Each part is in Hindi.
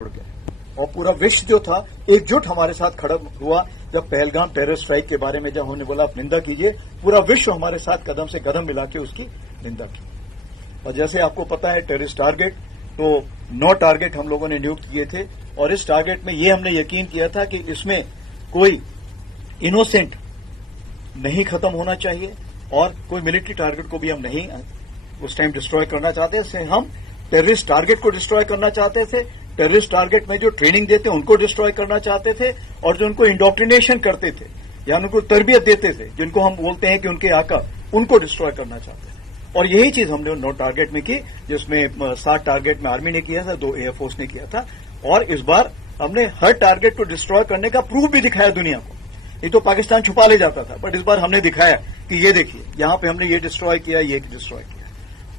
और पूरा विश्व जो था एकजुट हमारे साथ खड़ा हुआ। जब पहलगाम टेरर स्ट्राइक के बारे में जब हमने बोला आप निंदा कीजिए, पूरा विश्व हमारे साथ कदम से कदम मिला के उसकी निंदा की। और जैसे आपको पता है टेररिस्ट टारगेट, तो 9 टारगेट हम लोगों ने नियुक्त किए थे और इस टारगेट में ये हमने यकीन किया था कि इसमें कोई इनोसेंट नहीं खत्म होना चाहिए और कोई मिलिट्री टारगेट को भी हम नहीं उस टाइम डिस्ट्रॉय करना चाहते थे। हम टेररिस्ट टारगेट को डिस्ट्रॉय करना चाहते थे, टेररिस्ट टारगेट में जो ट्रेनिंग देते उनको डिस्ट्रॉय करना चाहते थे और जो उनको इंडोक्ट्रिनेशन करते थे या उनको तरबियत देते थे, जिनको हम बोलते हैं कि उनके आका, उनको डिस्ट्रॉय करना चाहते थे। और यही चीज हमने 9 टारगेट में की, जिसमें 7 टारगेट में आर्मी ने किया था, 2 एयरफोर्स ने किया था। और इस बार हमने हर टारगेट को डिस्ट्रॉय करने का प्रूफ भी दिखाया दुनिया को। ये तो पाकिस्तान छुपा ले जाता था, बट इस बार हमने दिखाया कि ये देखिए यहां पे हमने ये डिस्ट्रॉय किया, ये डिस्ट्रॉय किया।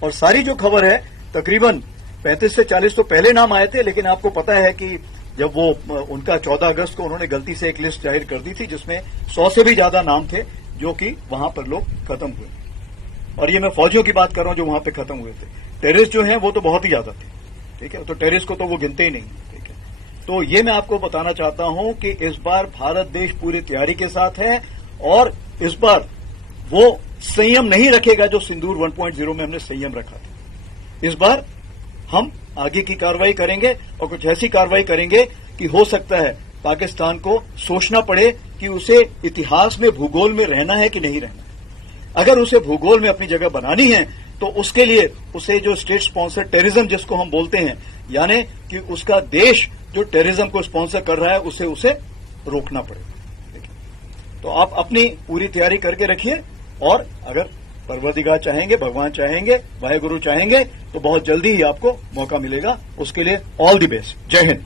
और सारी जो खबर है तकरीबन 35 से 40 तो पहले नाम आए थे, लेकिन आपको पता है कि जब वो उनका 14 अगस्त को उन्होंने गलती से एक लिस्ट जाहिर कर दी थी जिसमें 100 से भी ज्यादा नाम थे जो कि वहां पर लोग खत्म हुए। और ये मैं फौजियों की बात कर रहा हूं जो वहां पे खत्म हुए थे। टेररिस्ट जो हैं वो तो बहुत ही ज्यादा थे, ठीक है, तो टेररिस्ट को तो वो गिनते ही नहीं, ठीक है। तो ये मैं आपको बताना चाहता हूं कि इस बार भारत देश पूरी तैयारी के साथ है और इस बार वो संयम नहीं रखेगा जो सिंदूर 1.0 में हमने संयम रखा था। इस बार हम आगे की कार्रवाई करेंगे और कुछ ऐसी कार्रवाई करेंगे कि हो सकता है पाकिस्तान को सोचना पड़े कि उसे इतिहास में, भूगोल में रहना है कि नहीं रहना है। अगर उसे भूगोल में अपनी जगह बनानी है तो उसके लिए उसे जो स्टेट स्पॉन्सर टेररिज्म जिसको हम बोलते हैं, यानी कि उसका देश जो टेररिज्म को स्पॉन्सर कर रहा है उसे रोकना पड़ेगा। तो आप अपनी पूरी तैयारी करके रखिए और अगर परवरदिगार चाहेंगे, भगवान चाहेंगे, वाहेगुरु चाहेंगे तो बहुत जल्दी ही आपको मौका मिलेगा। उसके लिए ऑल द बेस्ट। जय हिंद।